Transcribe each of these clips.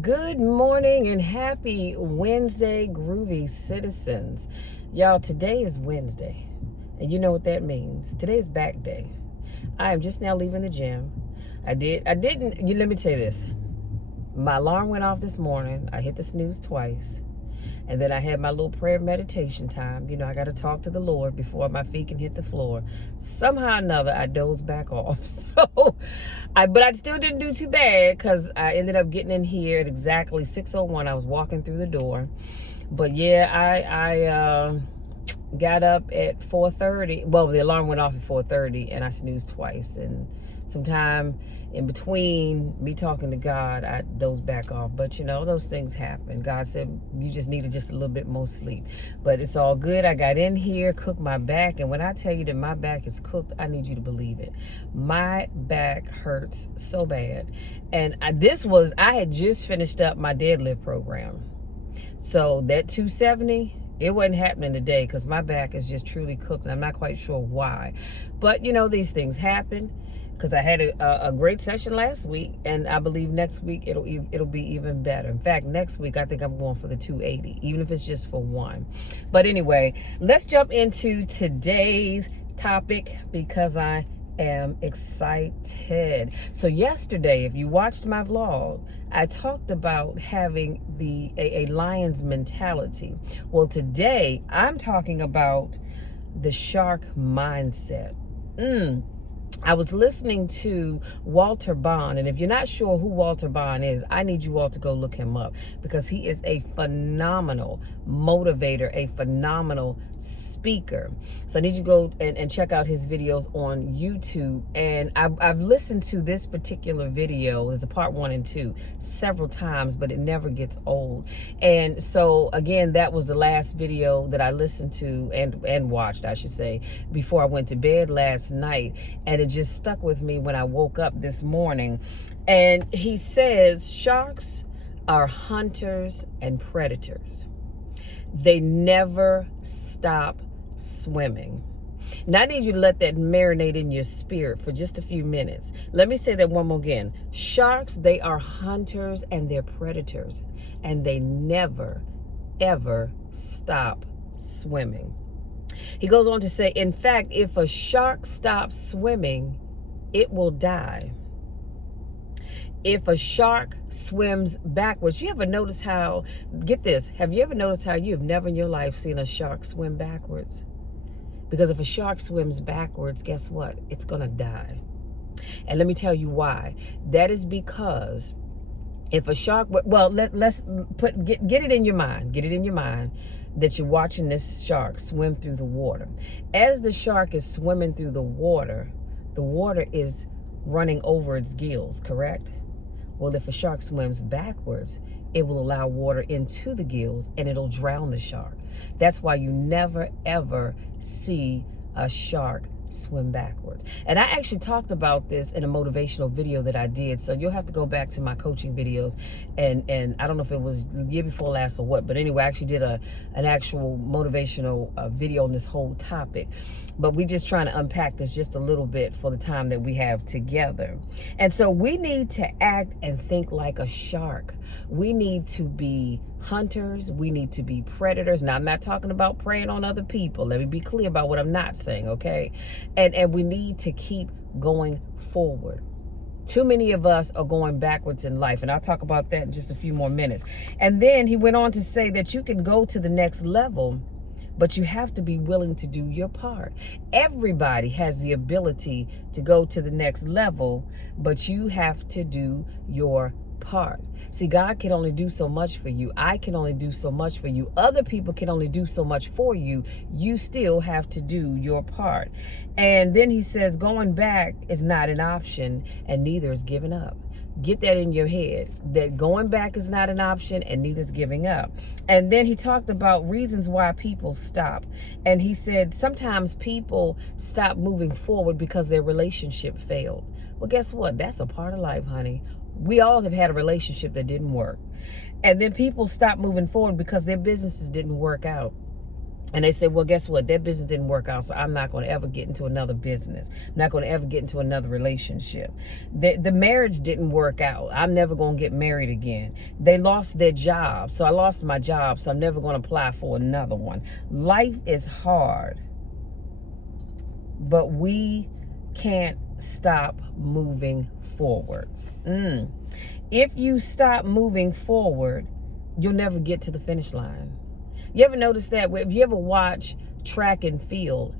Good morning and happy Wednesday, groovy citizens. Y'all, today is Wednesday, and you know what that means. Today is back day. I am just now leaving the gym. Let me say this. My alarm went off this morning. I hit the snooze twice. And then I had my little prayer meditation time. You know, I got to talk to the Lord before my feet can hit the floor. Somehow or another, I dozed back off. But I still didn't do too bad because I ended up getting in here at exactly 6:01. I was walking through the door. But yeah, I got up at 4:30. Well, the alarm went off at 4:30 and I snoozed twice. And sometime in between me talking to God, I dozed back off. But you know, those things happen. God said you just needed just a little bit more sleep. But it's all good. I got in here, cooked my back. And when I tell you that my back is cooked, I need you to believe it. My back hurts so bad. And I had just finished up my deadlift program. So that 270, it wasn't happening today because my back is just truly cooked and I'm not quite sure why. But you know, these things happen because I had a great session last week, and I believe next week it'll be even better. In fact, next week I think I'm going for the 280, even if it's just for one. But anyway, let's jump into today's topic because I am excited. So yesterday, if you watched my vlog, I talked about having a lion's mentality. Well, today I'm talking about the shark mindset. I was listening to Walter Bond, and if you're not sure who Walter Bond is, I need you all to go look him up because he is a phenomenal motivator, a phenomenal speaker. So I need you to go and check out his videos on YouTube. And I've listened to this particular video, it's the part 1 and 2, several times, but it never gets old. And so again, that was the last video that I listened to and watched, I should say, before I went to bed last night. And it just stuck with me when I woke up this morning. And he says sharks are hunters and predators. They never stop swimming. Now I need you to let that marinate in your spirit for just a few minutes. Let me say that one more again. Sharks, they are hunters and they're predators, and they never, ever stop swimming. He goes on to say, in fact, if a shark stops swimming, it will die. If a shark swims backwards, you ever notice how, get this, have you ever noticed how you have never in your life seen a shark swim backwards? Because if a shark swims backwards, guess what? It's gonna die. And let me tell you why. That is because if a shark, well, let's get it in your mind. Get it in your mind that you're watching this shark swim through the water. As the shark is swimming through the water is running over its gills, correct? Well, if a shark swims backwards, it will allow water into the gills and it'll drown the shark. That's why you never, ever see a shark swim backwards. And I actually talked about this in a motivational video that I did. So you'll have to go back to my coaching videos and I don't know if it was the year before last or what, but anyway, I actually did an actual motivational video on this whole topic. But we just trying to unpack this just a little bit for the time that we have together. And so we need to act and think like a shark. We need to be hunters. We need to be predators. Now, I'm not talking about preying on other people. Let me be clear about what I'm not saying, okay? And we need to keep going forward. Too many of us are going backwards in life, and I'll talk about that in just a few more minutes. And then he went on to say that you can go to the next level, but you have to be willing to do your part. Everybody has the ability to go to the next level, but you have to do your part. See, God can only do so much for you. I can only do so much for you. Other people can only do so much for you. You still have to do your part. And then he says, going back is not an option, and neither is giving up. Get that in your head, that going back is not an option and neither is giving up. And then he talked about reasons why people stop. And he said sometimes people stop moving forward because their relationship failed. Well, guess what? That's a part of life, honey. We all have had a relationship that didn't work. And then people stop moving forward because their businesses didn't work out. And they said, well, guess what? That business didn't work out, so I'm not going to ever get into another business. I'm not going to ever get into another relationship. The marriage didn't work out. I'm never going to get married again. They lost their job, so I lost my job, so I'm never going to apply for another one. Life is hard, but we can't stop moving forward. If you stop moving forward, you'll never get to the finish line. You ever notice that? If you ever watch track and field,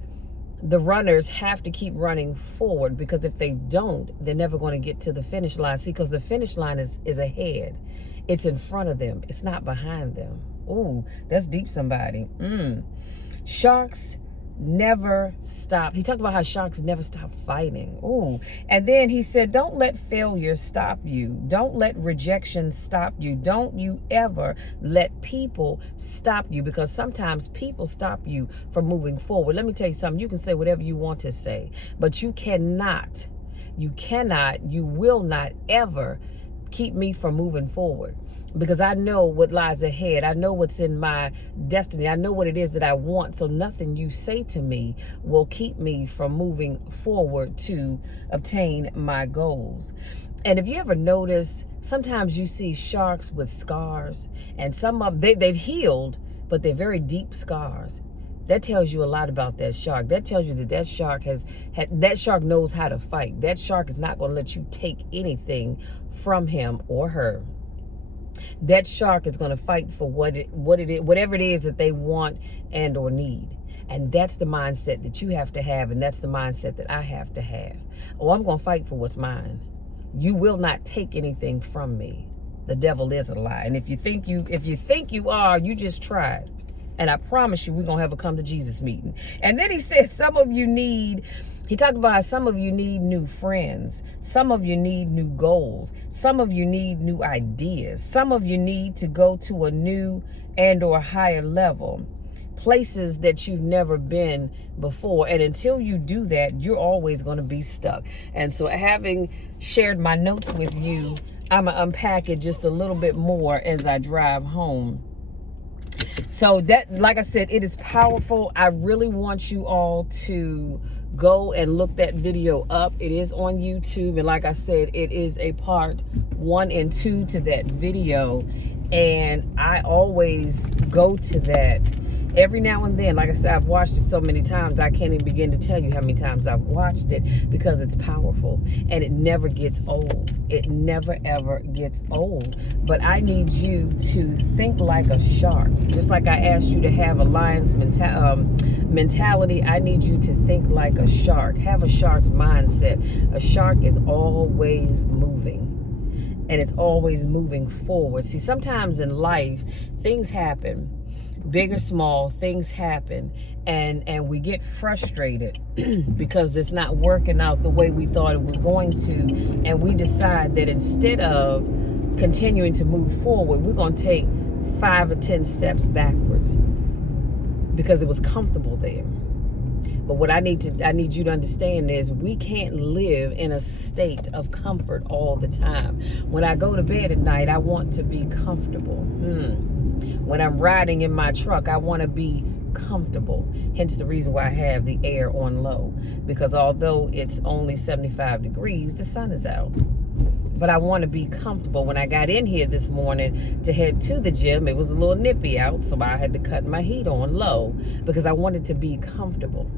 the runners have to keep running forward, because if they don't, they're never going to get to the finish line. See, because the finish line is ahead. It's in front of them. It's not behind them. Ooh, that's deep, somebody. Sharks never stop. He talked about how sharks never stop fighting. Ooh. And then he said, don't let failure stop you. Don't let rejection stop you. Don't you ever let people stop you, because sometimes people stop you from moving forward. Let me tell you something. You can say whatever you want to say, but you will not ever keep me from moving forward, because I know what lies ahead. I know what's in my destiny. I know what it is that I want. So nothing you say to me will keep me from moving forward to obtain my goals. And if you ever notice, sometimes you see sharks with scars, and some of them, they've healed, but they're very deep scars. That tells you a lot about that shark. That tells you that that shark that shark knows how to fight. That shark is not going to let you take anything from him or her. That shark is going to fight for whatever it is that they want and or need. And that's the mindset that you have to have, and that's the mindset that I have to have. Oh, I'm going to fight for what's mine. You will not take anything from me. The devil is a lie. And if you think you are, you just tried. And I promise you, we're going to have a come to Jesus meeting. And then he said, he talked about how some of you need new friends. Some of you need new goals. Some of you need new ideas. Some of you need to go to a new and or higher level. Places that you've never been before. And until you do that, you're always going to be stuck. And so, having shared my notes with you, I'm going to unpack it just a little bit more as I drive home. So that, like I said, it is powerful. I really want you all to go and look that video up. It is on YouTube. And like I said, it is a part 1 and 2 to that video. And I always go to that every now and then. Like I said, I've watched it so many times, I can't even begin to tell you how many times I've watched it, because it's powerful and it never gets old. It never, ever gets old. But I need you to think like a shark. Just like I asked you to have a lion's mentality, I need you to think like a shark. Have a shark's mindset. A shark is always moving. And it's always moving forward. See, sometimes in life, things happen. Big or small, things happen, and we get frustrated because it's not working out the way we thought it was going to, and we decide that instead of continuing to move forward, we're going to take 5 or 10 steps backwards because it was comfortable there. But what I need you to understand is, we can't live in a state of comfort all the time. When I go to bed at night, I want to be comfortable. When I'm riding in my truck, I want to be comfortable. Hence the reason why I have the air on low, because although it's only 75 degrees, the sun is out. But I want to be comfortable. When I got in here this morning to head to the gym, it was a little nippy out, so I had to cut my heat on low because I wanted to be comfortable.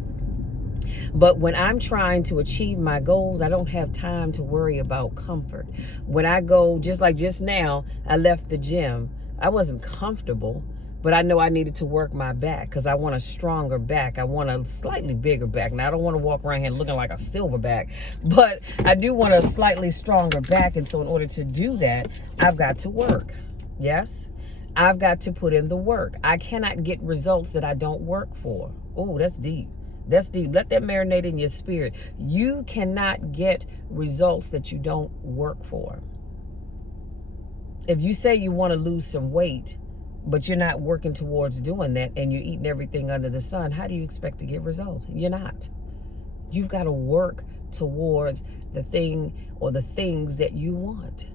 But when I'm trying to achieve my goals, I don't have time to worry about comfort. When I go, just like just now, I left the gym. I wasn't comfortable, but I know I needed to work my back because I want a stronger back. I want a slightly bigger back. Now, I don't want to walk around here looking like a silverback, but I do want a slightly stronger back. And so in order to do that, I've got to work. Yes, I've got to put in the work. I cannot get results that I don't work for. Oh, that's deep. That's deep. Let that marinate in your spirit. You cannot get results that you don't work for. If you say you want to lose some weight, but you're not working towards doing that, and you're eating everything under the sun, how do you expect to get results? You're not. You've got to work towards the thing or the things that you want.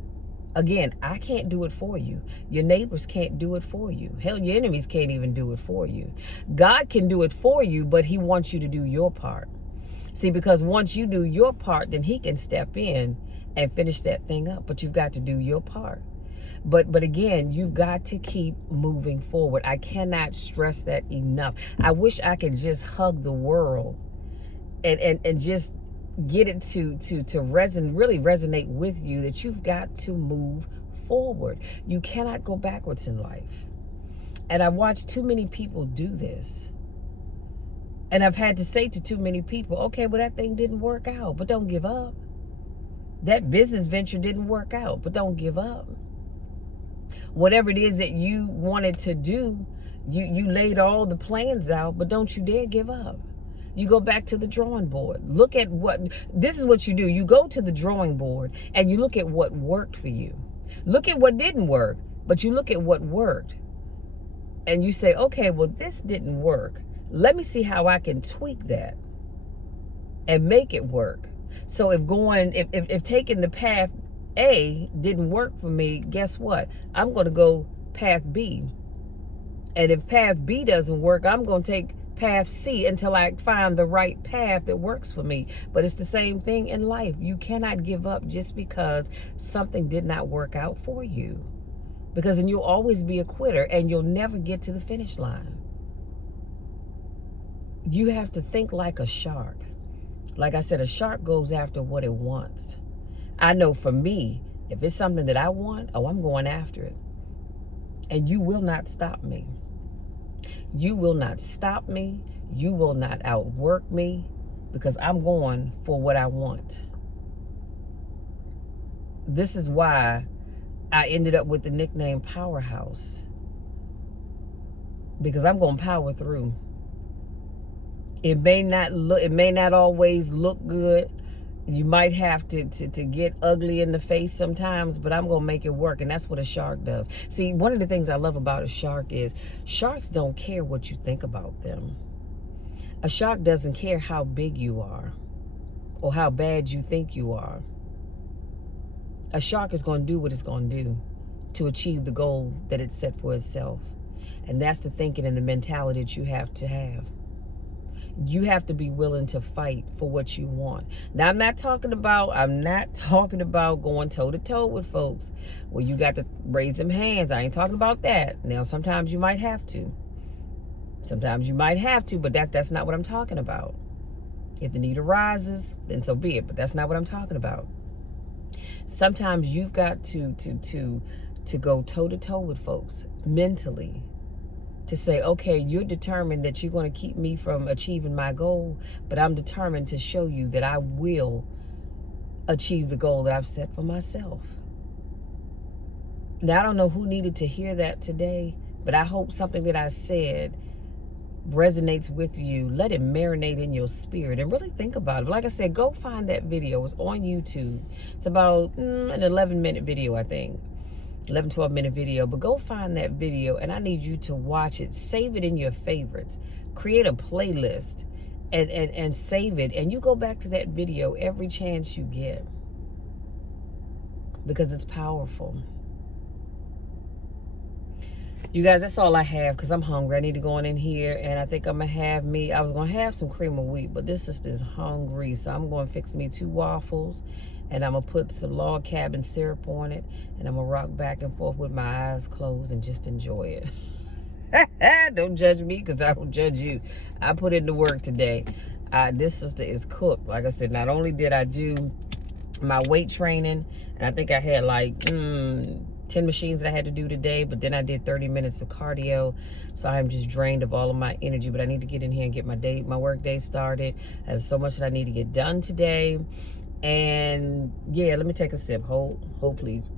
Again, I can't do it for you. Your neighbors can't do it for you. Hell, your enemies can't even do it for you. God can do it for you, but he wants you to do your part. See, because once you do your part, then he can step in and finish that thing up. But you've got to do your part. But again, you've got to keep moving forward. I cannot stress that enough. I wish I could just hug the world and just get it to really resonate with you that you've got to move forward. You cannot go backwards in life. And I've watched too many people do this. And I've had to say to too many people, okay, well, that thing didn't work out, but don't give up. That business venture didn't work out, but don't give up. Whatever it is that you wanted to do, you laid all the plans out, but don't you dare give up. You go back to the drawing board. Look at this is what you do. You go to the drawing board and you look at what worked for you. Look at what didn't work, but you look at what worked. And you say, okay, well, this didn't work. Let me see how I can tweak that and make it work. So if taking the path A didn't work for me, guess what? I'm going to go path B. And if path B doesn't work, I'm going to take path C until I find the right path that works for me. But it's the same thing in life. You cannot give up just because something did not work out for you. Because then you'll always be a quitter and you'll never get to the finish line. You have to think like a shark. Like I said, a shark goes after what it wants. I know for me, if it's something that I want, I'm going after it. And you will not stop me. You will not stop me. You will not outwork me because I'm going for what I want. This is why I ended up with the nickname Powerhouse. Because I'm going to power through. It may not always look good. You might have to get ugly in the face sometimes, but I'm going to make it work. And that's what a shark does. See, one of the things I love about a shark is sharks don't care what you think about them. A shark doesn't care how big you are or how bad you think you are. A shark is going to do what it's going to do to achieve the goal that it's set for itself. And that's the thinking and the mentality that you have to have. You have to be willing to fight for what you want. Now, I'm not talking about going toe to toe with folks where you got to raise them hands. I ain't talking about that. Now, sometimes you might have to. But that's not what I'm talking about. If the need arises, then so be it. But that's not what I'm talking about. Sometimes you've got to go toe to toe with folks mentally. To say, okay, you're determined that you're going to keep me from achieving my goal, but I'm determined to show you that I will achieve the goal that I've set for myself. Now, I don't know who needed to hear that today, but I hope something that I said resonates with you. Let it marinate in your spirit and really think about it. Like I said, go find that video. It's on YouTube. It's about an 11-minute video, I think. 12-minute video, but go find that video and I need you to watch it. Save it in your favorites. Create a playlist and save it, and you go back to that video every chance you get because it's powerful. You guys, that's all I have because I'm hungry. I need to go in here and I think I'm gonna have I was gonna have some cream of wheat, but this is hungry, so I'm gonna fix me 2 waffles. And I'm going to put some log cabin syrup on it. And I'm going to rock back and forth with my eyes closed and just enjoy it. Don't judge me because I don't judge you. I put in the work today. This sister is cooked. Like I said, not only did I do my weight training. And I think I had like 10 machines that I had to do today. But then I did 30 minutes of cardio. So I'm just drained of all of my energy. But I need to get in here and get my work day started. I have so much that I need to get done today. And yeah, let me take a sip. Hold please.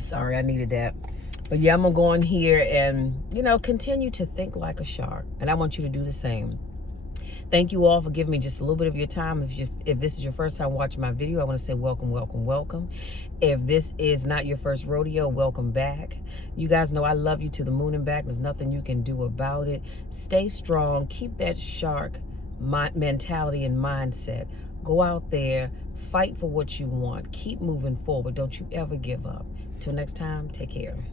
Sorry, I needed that. But yeah, I'm gonna go in here and continue to think like a shark. And I want you to do the same. Thank you all for giving me just a little bit of your time. If this is your first time watching my video, I want to say welcome, welcome, welcome. If this is not your first rodeo, welcome back. You guys know I love you to the moon and back. There's nothing you can do about it. Stay strong. Keep that shark mentality and mindset. Go out there, fight for what you want. Keep moving forward. Don't you ever give up. Till next time, take care.